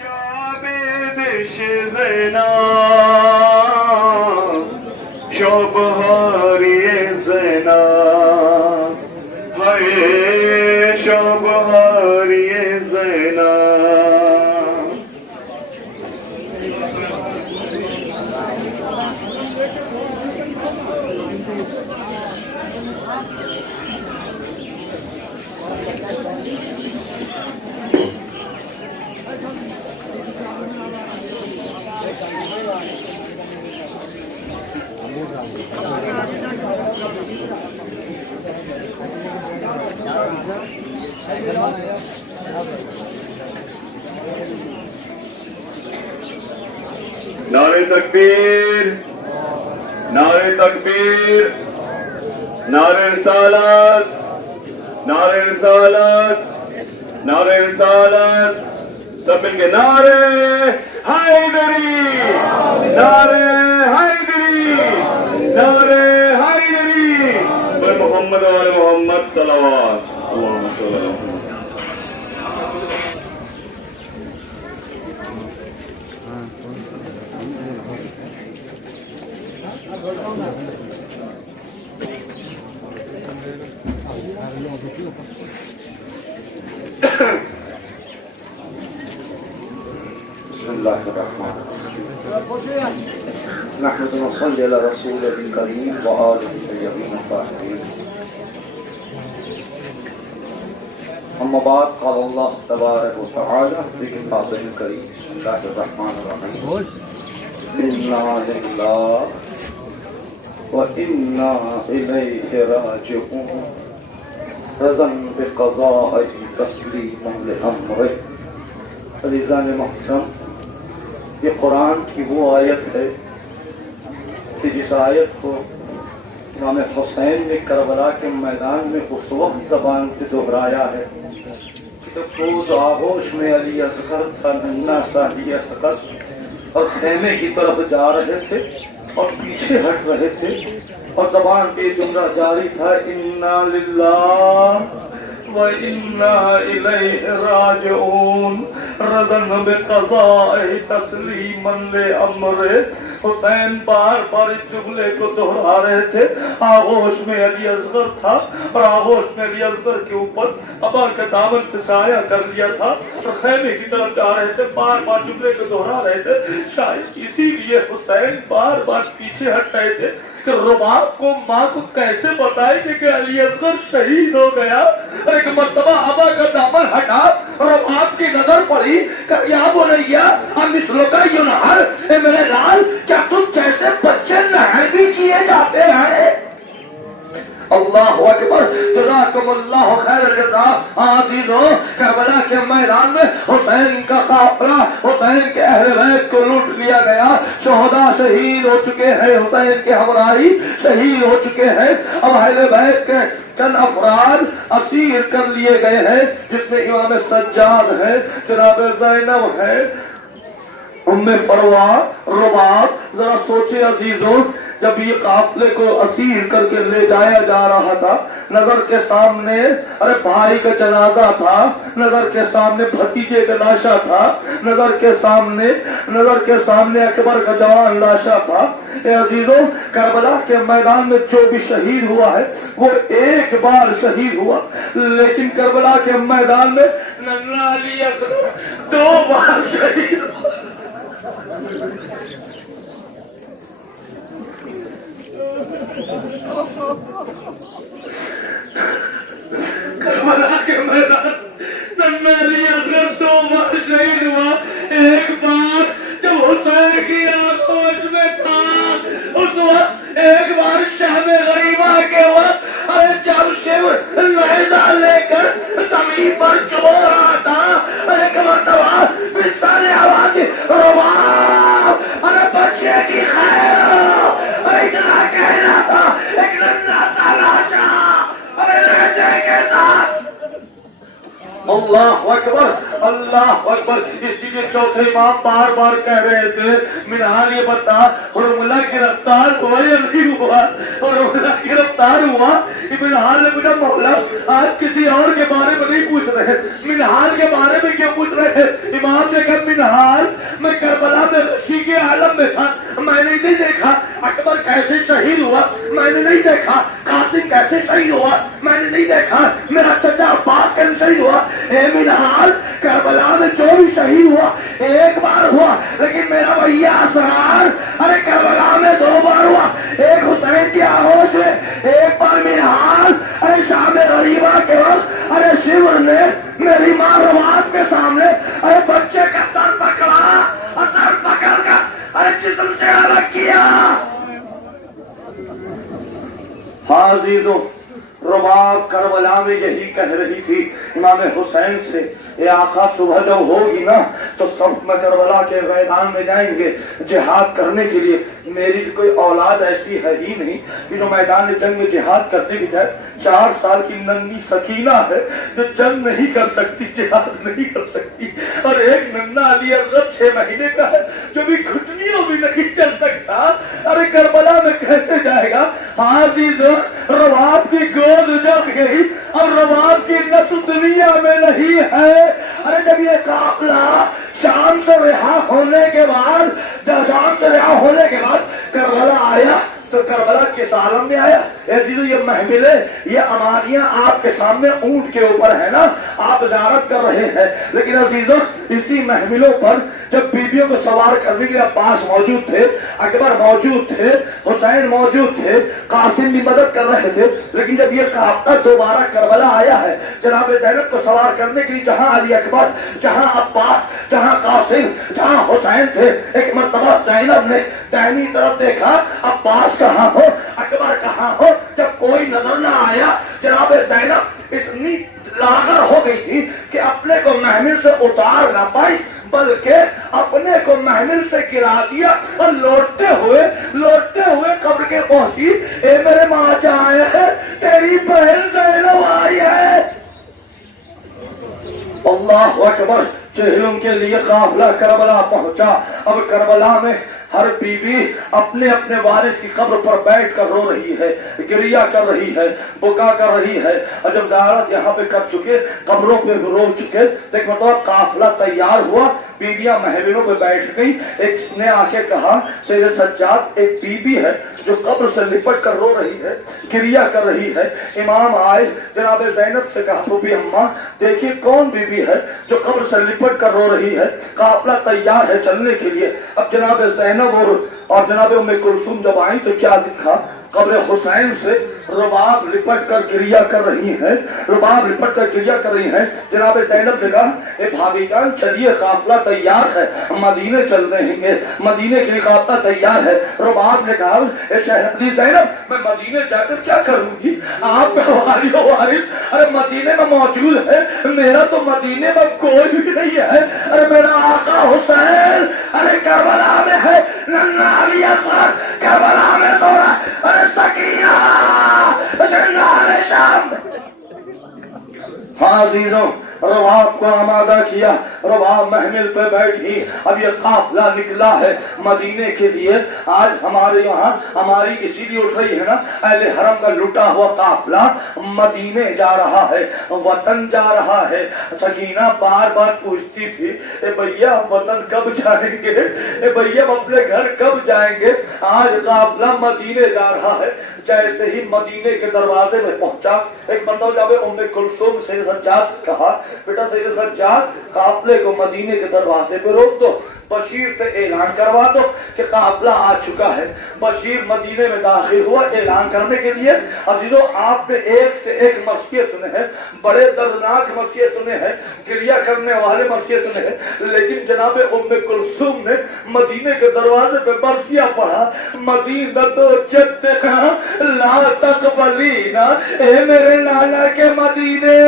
جابدش زنا شبهاری زنا های شبهاری زنا نعرہ تکبیر نعرہ تکبیر نعرہ رسالت نعرہ رسالت نعرہ رسالت سب مل کے نعرہ حیدری نعرہ حیدری نعرہ حیدری بر محمد وعلی محمد صلوات اللہم صلی اللہ علیہ وسلم بسم الله الرحمن الرحيم نحمد ونصلي على رسوله الكريم وآله الطيبين الطاهرين أما بعد قال الله تبارك وتعالى في كتابه الكريم بسم الله الرحمن الرحيم إنا لله وإنا إليه راجعون رضا بقضائه تسليما لأمره عزیزان محترم یہ قرآن کی وہ آیت ہے کہ جس آیت کو امام حسین نے کربلا کے میدان میں اس وقت زبان سے دہرایا ہے کہ خود آغوش میں علی اصغر تھا ننا ساہی اصغر اور خیمے کی طرف جا رہے تھے اور پیچھے ہٹ رہے تھے اور زبان پہ جملہ جاری تھا انا للہ وَإِنَّا إِلَيْهِ رَاجِعُونَ رَضًا بِقَضَائِهِ تَسْلِيمًا لِأَمْرِهِ حسین بار بار اس جملے کو دہرا رہے تھے آغوش میں علی اصغر تھا اور آغوش میں علی اصغر کے اوپر ابا کا دامن پہ سایہ کر لیا تھا اور خیمے کی طرف جا رہے تھے بار بار جملے کو دہرا رہے تھے شاید اسی لیے حسین بار بار پیچھے ہٹ رہے تھے کہ رباب کو ماں کو کیسے بتائے کہ علی اصغر شہید ہو گیا اور ایک مرتبہ ابا کا دامن ہٹا رباب کی نظر پڑی کہ یا بنیا مثلو کا ینہر اے میرے لال کیا تم جیسے بچے نہر بھی کیے جاتے ہیں اللہ اکبر جزاکم اللہ خیر الجزاء عزیزو کربلا کے میدان میں حسین کا قافلہ حسین کے اہل بیت کو لوٹ لیا گیا شہداء شہید ہو چکے ہیں حسین کے ہمراہی شہید ہو چکے ہیں اب اہل بیت کے چند افراد اسیر کر لیے گئے ہیں جس میں امام سجاد ہے جناب زینب ہے ام فروا رباب ذرا سوچے عزیزوں جب یہ قافلے کو اسیر کر کے لے جایا جا رہا تھا نظر کے سامنے ارے بھائی کا جنازہ تھا نظر کے سامنے بھتیجے کا لاشا تھا نظر کے سامنے اکبر کا جوان لاشا تھا اے عزیزوں کربلا کے میدان میں جو بھی شہید ہوا ہے وہ ایک بار شہید ہوا لیکن کربلا کے میدان میں ننھا علی اصغر 2 بار شہید ہوا کربلا کے میدان ننھا علی اصغر 2 بار شہید ہوا ایک بار جب حسین کی آغوش میں تھا اس وقت ایک بار شہم غریبہ کے وقت جب شیو نیزہ لے کر زمین پر چو رہا تھا ایک مرتبہ بسانے آواز رباب ارے بچے کی خیر اتنا کہنا تھا ایک ننھا سا لاشا ارے لہجے کے ساتھ اللہ اکبر اللہ اکبر. اسی لیے چوتھے امام بار بار کہہ رہے تھے منہال یہ بتا حرملہ گرفتار ہوا یا نہیں ہوا. حرملہ گرفتار ہوا. منہال نے پوچھا مولا آپ کسی اور کے بارے میں نہیں پوچھ رہے, منہال کے بارے میں کیوں پوچھ رہے ہیں؟ امام نے کہا منہال میں کربلا میں غشی کے عالم میں تھا, میں نے نہیں دیکھا اکبر کیسے شہید ہوا, میں نے نہیں دیکھا قاسم کیسے شہید ہوا, میں نے نہیں دیکھا میرا چچا عباس کیسے شہید ہوا. اے منہال کربلا میں جو بھی شہید ہوا ایک بار ہوا, لیکن میرا بھیا اسرار ارے کربلا میں 2 بار ہوا. ایک حسین کی آغوش میں, ایک بار منہال ارے شام غریبہ کے وقت ارے شیور نے میری ماں رواب کے سامنے ارے بچے کا سر پکڑا اور سر پکڑ کر ارے جسم سے الگ کیا. ہاں عزیزوں, رباب کربلا میں یہی کہہ رہی تھی امام حسین سے, اے آقا صبح جب ہوگی نا تو سب میں کربلا کے میدان میں جائیں گے جہاد کرنے کے لیے. میری کوئی اولاد ایسی ہے ہی نہیں کہ جو میدان جنگ میں جہاد کرنے کی جائے. 4 سال کی ننھی سکینہ ہے جو جنگ نہیں کر سکتی, جہاد نہیں کر سکتی, اور ایک ننھا علی اصغر 6 مہینے کا ہے جو بھی گھٹنیوں بھی نہیں چل سکتا. ارے کربلا میں کیسے جائے گا؟ ہاں عزیزوں, رباب کی گود جگ گئی اور رباب کی نسل دنیا میں نہیں ہے. ارے جب یہ قافلہ شام سے رہا ہونے کے بعد کربلا آیا تو کربلا کس عالم میں آیا؟ عزیزو یہ محملیں, یہ امانیاں آپ کے سامنے اونٹ کے اوپر ہے نا, آپ زیارت کر رہے ہیں, لیکن عزیزو اسی محملوں پر جب بیبیوں کو سوار کرنے کے لیے عباس موجود تھے, اکبر موجود تھے, حسین موجود تھے, قاسم بھی مدد کر رہے تھے, لیکن جب یہ قافلہ دوبارہ کربلا آیا ہے جناب زینب کو سوار کرنے کے لیے, جہاں علی اکبر, جہاں عباس, جہاں قاسم, جہاں حسین تھے, ایک مرتبہ زینب نے دائنی طرف دیکھا, عباس کہاں ہو, اکبر کہاں ہو, جب کوئی نظر نہ آیا جناب زینب اتنی لاغر ہو گئی تھی کہ اپنے کو محمل سے اتار نہ پائی بلکہ اپنے کو محمل سے گرا دیا اور لوٹتے ہوئے قبر کے پہنچی. اے میرے ماں جائے ہے, تیری بہن زینب آئی ہے. اللہ اکبر. چہلم کے لیے قافلہ کربلا پہنچا. اب کربلا میں ہر بیوی اپنے اپنے وارث کی قبر پر بیٹھ کر رو رہی ہے, گریہ کر رہی ہے, بکا کر رہی ہے. اور جب زیارت یہاں پہ کر چکے, قبروں پہ رو چکے, ایک مرتبہ قافلہ تیار ہوا, بیویاں محلوں پہ بیٹھ گئی. ایک نے آ کے کہا سید سجاد ایک بیوی ہے جو قبر سے لپٹ کر رو رہی ہے, گریہ کر رہی ہے. امام آئے, جناب زینب سے کہا پھوپھی اماں دیکھیے کون بیوی ہے جو قبر سے لپٹ کر رو رہی ہے, قافلہ تیار ہے چلنے کے لیے. اب جناب زینب اور جناب ام کلثوم جب آئی تو کیا دکھا, قبر حسین سے رباب لپٹ کر گریہ کر رہی ہیں, رباب لپٹ کر گریہ کر رہی ہیں. جناب زینب نے کہا اے بھابی جان چلیے قافلہ تیار ہے, مدینے چل رہے ہیں, مدینے کے لیے قافلہ تیار ہے. رباب نے کہا اے شہزادی زینب میں مدینے جا کر کیا کروں گی, آپ کا والی و وارث ارے مدینے میں موجود ہے, میرا تو مدینے میں کوئی بھی نہیں ہے. ارے میرا آقا حسین ارے کربلا میں ہے, ننھا علی اصغر کربلا میں سو رہا, ارے سکینہ زندان شام. ہاں عزیزوں, رباب کو آمادہ کیا, رباب محمل پہ بیٹھی. اب یہ قافلہ نکلا ہے مدینے کے لیے. آج ہمارے یہاں ہماری اسی لیے اٹھ رہی ہے نا, اہل حرم کا لٹا ہوا قافلہ مدینے جا رہا ہے, وطن جا رہا ہے. سکینہ بار بار پوچھتی تھی اے بھیا ہم وطن کب جائیں گے, اے بھیا ہم اپنے گھر کب جائیں گے. آج قافلہ مدینے جا رہا ہے. جیسے ہی مدینے کے دروازے میں پہنچا, ایک مرتبہ جب ام کلثوم سید سجاد سے کہا بیٹا سید سجاد قافلے کو مدینے کے دروازے پہ روک دو, بشیر سے اعلان کروا دو کہ قافلہ آ چکا ہے. بشیر مدینے میں داخل ہوا اعلان کرنے کے لیے. عزیزو آپ نے ایک سے ایک مرثیے سنے ہیں, بڑے دردناک مرثیے سنے ہیں, گریہ کرنے والے مرثیے سنے ہیں, لیکن جناب ام کلثوم نے مدینے کے دروازے پہ مرثیہ پڑھا, مدینہ تو جدنا لا تقبلینا, اے میرے لالا کے مدینے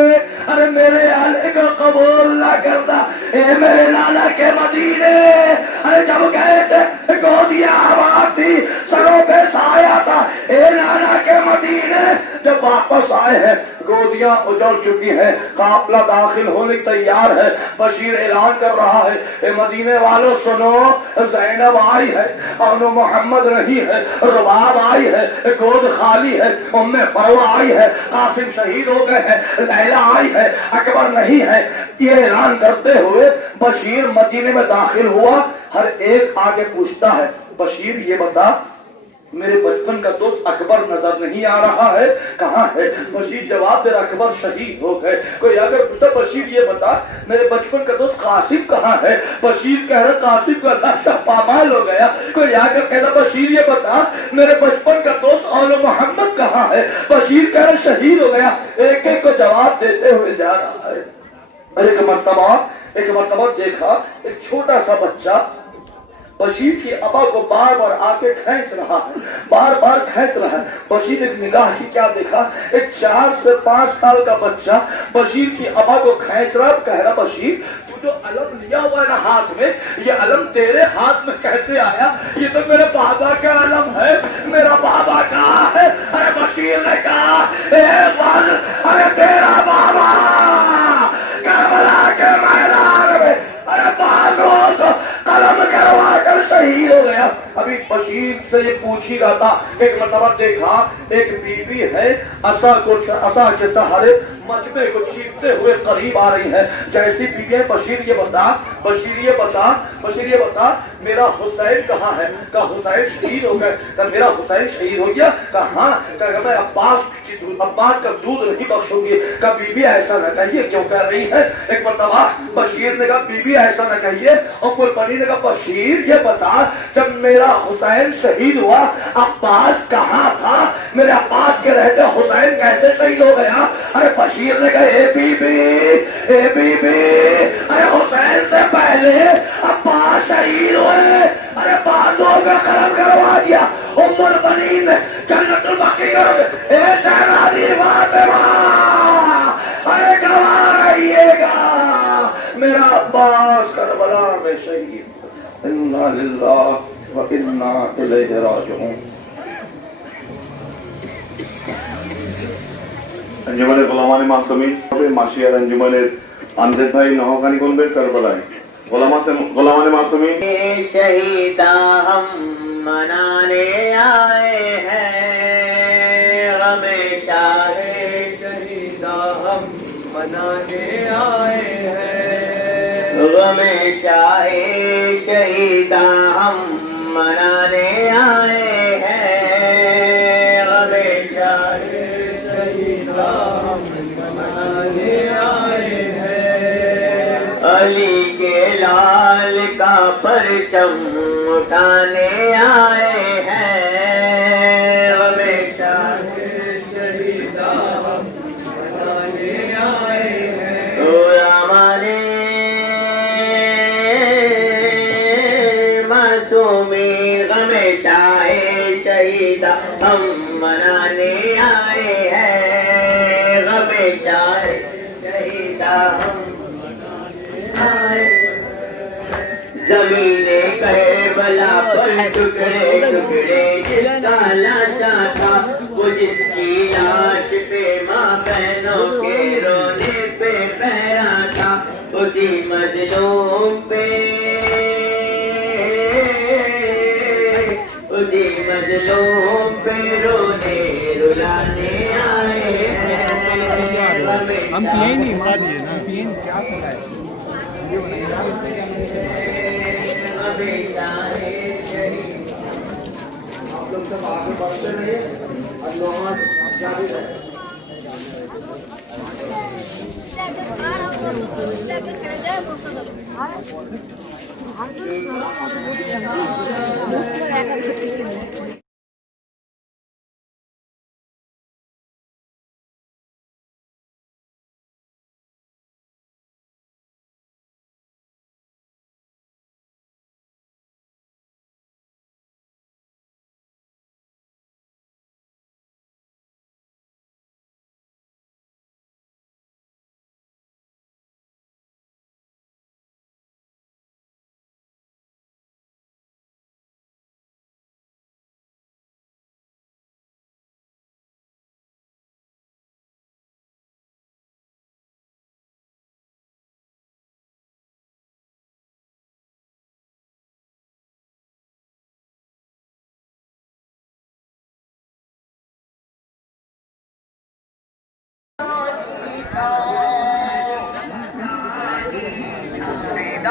ارے میرے آلے کو قبول نہ کرتا, اے میرے لالا کے مدینے. ارے جب گئے تھے گودیاں آباد تھی, سروں پہ سایہ تھا, اے لالا کے مدینے مدینے جب واپس آئے ہیں گودیاں اجڑ چکی ہیں، قافلہ داخل ہونے تیار ہے، بشیر اعلان کر رہا ہے اے مدینے والوں سنو، زینب آئی ہے، اور محمد نہیں ہے، رباب آئی ہے، گود خالی ہے، ام فروہ آئی ہے، قاسم شہید ہو گئے ہیں، لیلا آئی ہے، اکبر نہیں ہے۔ یہ اعلان کرتے ہوئے بشیر مدینے میں داخل ہوا۔ ہر ایک آگے پوچھتا ہے بشیر یہ بتا میرے بچپن کا دوست اکبر نظر نہیں آ رہا ہے، کہاں ہے؟ بشیر جواب دے رہا اکبر شہید ہو گئے۔ کوئی اگر پوچھتا بشیر یہ بتا میرے بچپن کا دوست قاسم کہاں ہے؟ بشیر کہہ رہا قاسم کا لاشا پامال ہو گیا۔ کوئی آ کر کہتا بشیر یہ بتا میرے بچپن کا دوست اول محمد کہاں ہے؟ بشیر کہہ رہا شہید ہو گیا۔ ایک ایک کو جواب دیتے ہوئے جا رہا ہے۔ ایک مرتبہ دیکھا ایک چھوٹا سا بچہ بشیر کی ابا کو بار بار آ کے کھینچ رہا ہے، بار بار کھینچ رہا ہے۔ بشیر ایک نگاہ کی کیا دیکھا، ایک 4 سے 5 سال کا بچہ بشیر کی ابا کو کھینچ رہا، کہہ رہا بشیر تو جو علم لیا ہوا ہے نا ہاتھ میں، یہ علم تیرے ہاتھ میں کیسے آیا؟ یہ تو میرے بابا کا علم ہے، میرا بابا کہاں ہے؟ ارے بشیر نے کہا اے ولد، ارے تیرا بابا کربلا کے میدان میں ارے بازو تو قلم کروا کر شہید ہو گیا۔ ابھی بشیر سے یہ پوچھ ہی رہا تھا، ایک مرتبہ دیکھا ایک بی بی ہے عصا کے سہارے مجمع کو چیرتے ہوئے قریب آ رہی ہے۔ جیسی بی بی ہے بشیر یہ بتا میرا حسین کہاں ہے؟ کہا حسین شہید ہو گئے۔ کہا میرا حسین شہید ہو گیا؟ کہا ہاں۔ کہا میں عباس کا دودھ نہیں بخشوں گی۔ کہا بی بی ایسا نہ کہیے، کیوں کہہ رہی ہے؟ ایک مرتبہ بشیر نے کہا بی بی ایسا نہ کہیے۔ ام البنین نے کہا بشیر یہ بتا جب میرا حسین شہید ہوا عباس کہاں تھا؟ میرے عباس کے رہتے حسین کیسے شہید ہو گیا؟ ارے بشیر نے کہا اے بی بی ارے حسین سے پہلے عباس شہید ہوئے۔ ارے بازوں کا قلم کروا دیا۔ ام البنین نے جنت البقیع کر اے شہزادی فاطمہ ارے گواہ رہیے گا میرا عباس کربلا میں شہید۔ انا للہ و انا الیہ راجعون۔ انجمن غلامان معصومین মাসিয়ার انجمনের আমজাদ ভাই নহকানি কোনবের কারবালায় غلامان معصومین شہیدہ ہم منانے آئے ہیں، غم شاہ شہیدہ ہم منانے آئے ہیں، غم شاہ شہیدہ ہم منانے آئے ہیں، غم شاہ شہیدہ ہم منانے آئے ہیں، علی کے لال کا پرچم اٹھانے آئے ہیں، غم شاہ شہیدہ ہم منانے آئے ہیں، ہمارے معصومین غم شاہ شہیدہ ہم منانے آئے ہیں، غم شاہ شہیدہ ہم زمین کربلا پر ٹکڑے ٹکڑے جس کا لاشا تھا، وہ جس کی لاش پہ ماں بہنوں کے رونے پہ پہرا تھا، اسی مظلوم پہ رونے رلانے آئے ہیں۔ ہم پیئیں نہیں مار دیے نا پیئیں کیا کرا ہے آپ لوگ سب آگے بڑھتے رہیے اللہ جاری رہے۔